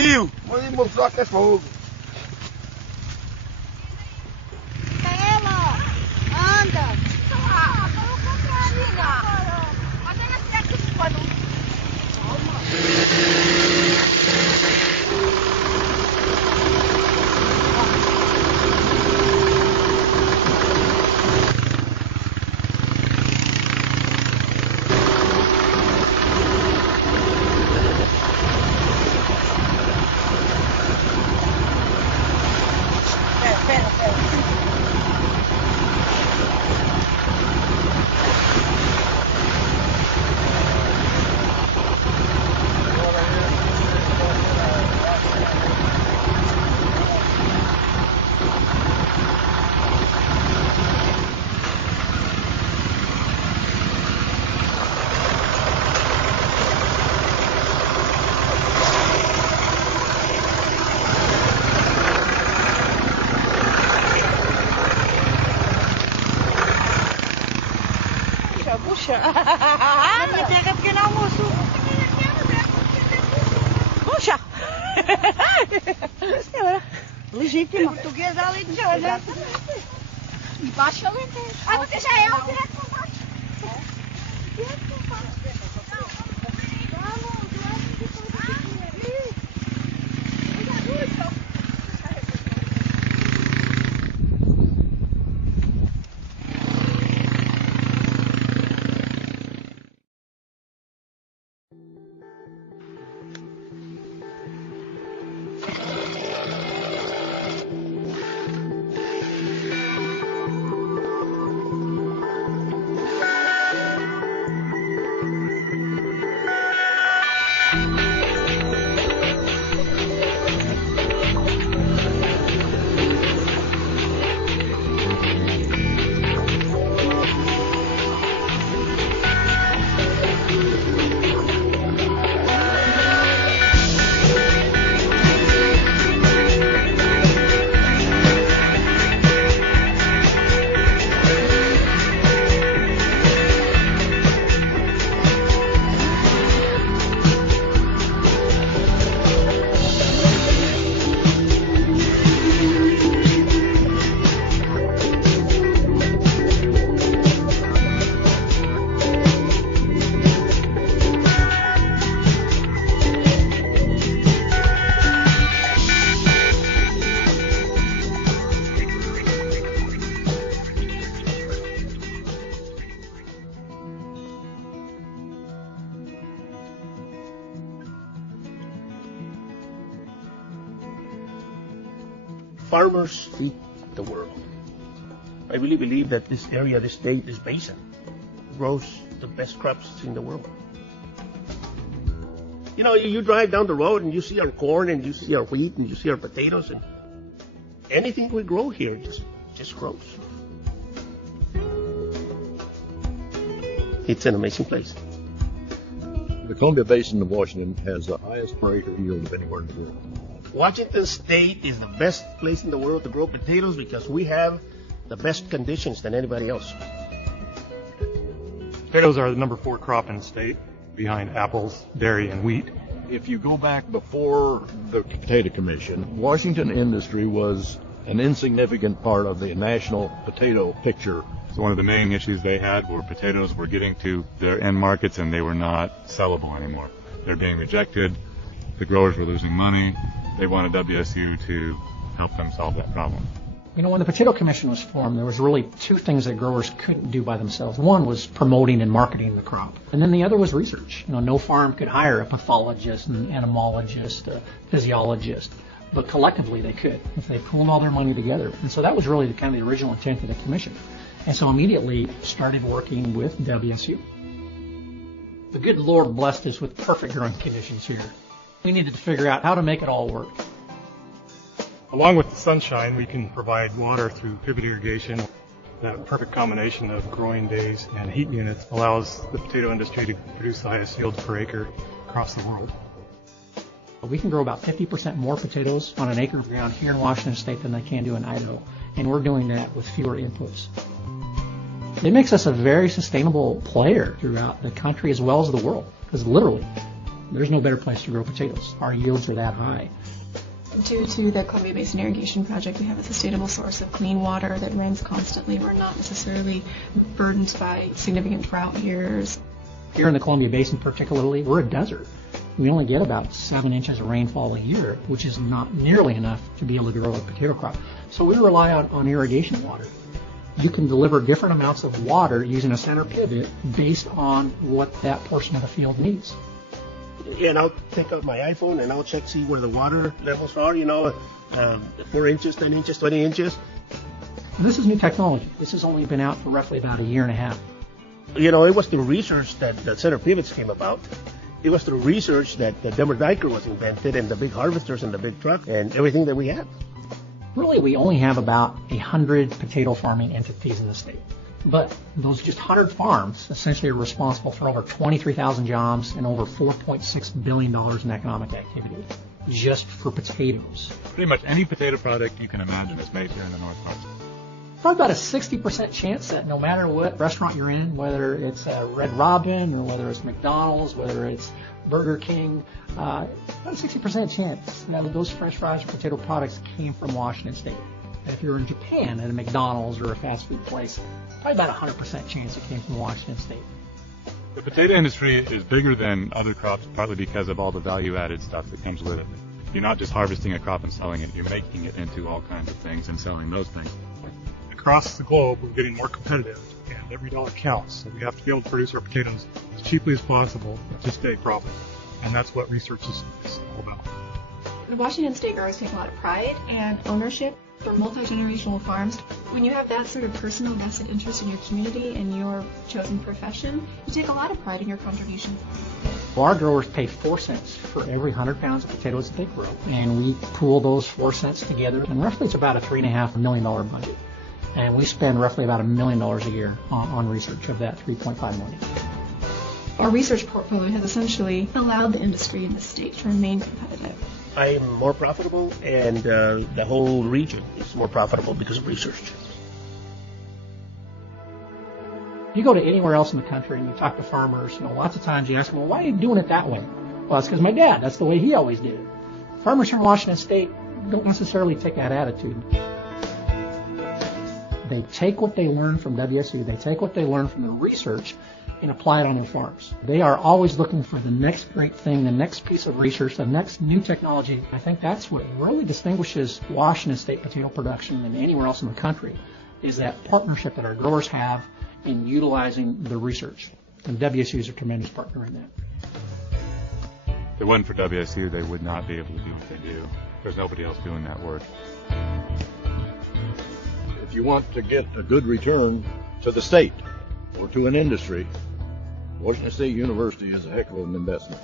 frio. Vamos mostrar que é fogo. Ela, anda. Vamos comprar, amiga. Mas ela se aqui no pano. Puxa. Não pega porque não almoço. Puxa. Legítimo. Português além de olhar. Embaixo eu entendo. Ah, você já é o direto por baixo. Direto por baixo. Farmers feed the world. I really believe that this area, this state, this basin, grows the best crops in the world. You know, you drive down the road and you see our corn and you see our wheat and you see our potatoes, and anything we grow here just grows. It's an amazing place. The Columbia Basin of Washington has the highest per acre yield of anywhere in the world. Washington State is the best place in the world to grow potatoes because we have the best conditions than anybody else. Potatoes are the number 4 crop in the state, behind apples, dairy, and wheat. If you go back before the Potato Commission, Washington industry was an insignificant part of the national potato picture. So one of the main issues they had were potatoes were getting to their end markets and they were not sellable anymore. They're being rejected. The growers were losing money. They wanted WSU to help them solve that problem. You know, when the Potato Commission was formed, there was really 2 things that growers couldn't do by themselves. One was promoting and marketing the crop. And then the other was research. You know, no farm could hire a pathologist, an entomologist, a physiologist. But collectively they could, if they pooled all their money together. And so that was really the original intent of the commission. And so immediately started working with WSU. The good Lord blessed us with perfect growing conditions here. We needed to figure out how to make it all work. Along with the sunshine, we can provide water through pivot irrigation. That perfect combination of growing days and heat units allows the potato industry to produce the highest yields per acre across the world. We can grow about 50% more potatoes on an acre of ground here in Washington State than they can do in Idaho, and we're doing that with fewer inputs. It makes us a very sustainable player throughout the country as well as the world, because literally There's no better place to grow potatoes. Our yields are that high. Due to the Columbia Basin Irrigation Project, we have a sustainable source of clean water that rains constantly. We're not necessarily burdened by significant drought years. Here in the Columbia Basin particularly, we're a desert. We only get about 7 inches of rainfall a year, which is not nearly enough to be able to grow a potato crop. So we rely on irrigation water. You can deliver different amounts of water using a center pivot based on what that portion of the field needs. And I'll take out my iPhone and I'll check, see where the water levels are, 4 inches, 10 inches, 20 inches. This is new technology. This has only been out for roughly about a year and a half. It was through research that center pivots came about. It was through research that the Denver Diker was invented and the big harvesters and the big truck and everything that we have. Really, we only have about 100 potato farming entities in the state. But those just 100 farms essentially are responsible for over 23,000 jobs and over $4.6 billion in economic activity just for potatoes. Pretty much any potato product you can imagine is made here in the Northwest. Probably about a 60% chance that no matter what restaurant you're in, whether it's Red Robin or whether it's McDonald's, whether it's Burger King, about a 60% chance that those fresh fries or potato products came from Washington State. And if you're in Japan at a McDonald's or a fast food place, probably about a 100% chance it came from Washington State. The potato industry is bigger than other crops partly because of all the value-added stuff that comes with it. You're not just harvesting a crop and selling it, you're making it into all kinds of things and selling those things. Across the globe, we're getting more competitive, and every dollar counts. So we have to be able to produce our potatoes as cheaply as possible to stay profitable. And that's what research is all about. The Washington State growers take a lot of pride and ownership for multi-generational farms. When you have that sort of personal vested interest in your community and your chosen profession, you take a lot of pride in your contribution. Well, our growers pay 4 cents for every 100 pounds of potatoes that they grow, and we pool those 4 cents together, and roughly it's about a $3.5 million budget. And we spend roughly about $1 million a year on research of that $3.5 million. Our research portfolio has essentially allowed the industry in the state to remain competitive. I am more profitable, and the whole region is more profitable because of research. You go to anywhere else in the country and you talk to farmers, lots of times you ask them, well, why are you doing it that way? Well, it's because my dad, that's the way he always did it. Farmers from Washington State don't necessarily take that attitude. They take what they learn from WSU, they take what they learn from the research and apply it on their farms. They are always looking for the next great thing, the next piece of research, the next new technology. I think that's what really distinguishes Washington State potato production and anywhere else in the country, is that partnership that our growers have in utilizing the research. And WSU is a tremendous partner in that. If it wasn't for WSU, they would not be able to do what they do. There's nobody else doing that work. If you want to get a good return to the state or to an industry, Washington State University is a heck of an investment.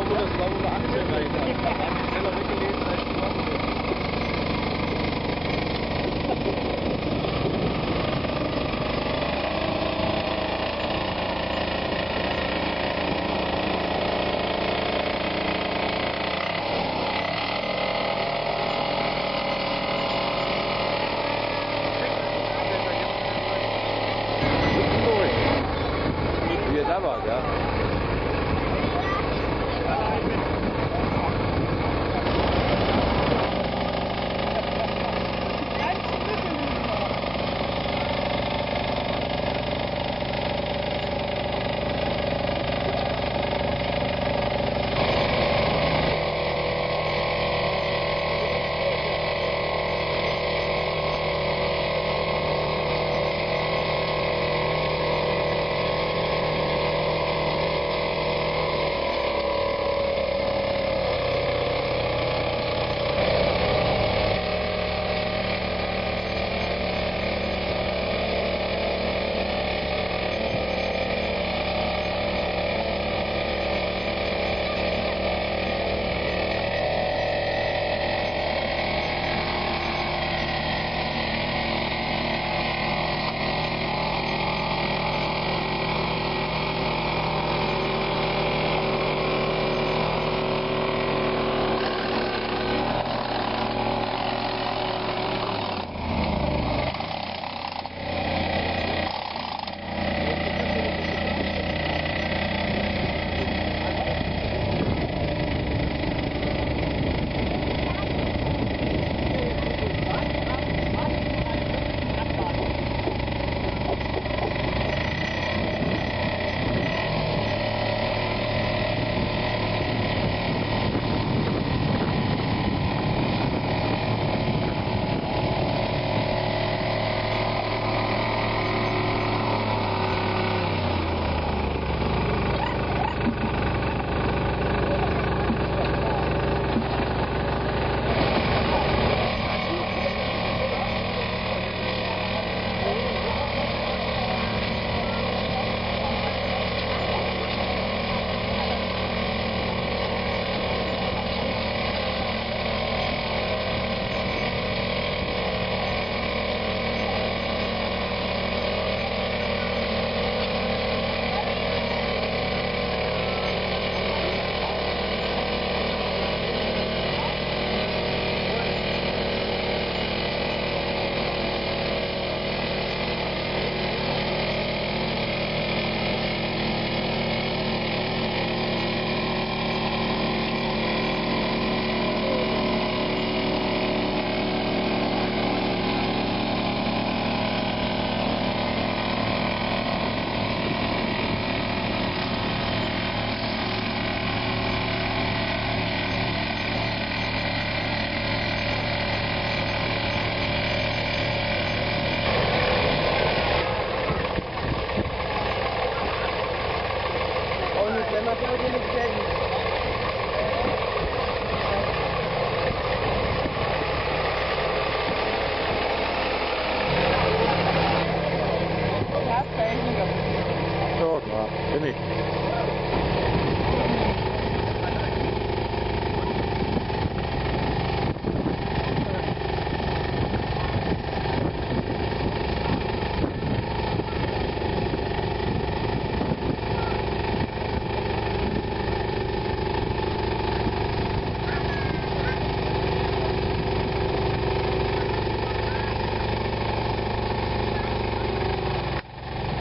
war wir das angestellt haben. Da haben die Teller weggelegt.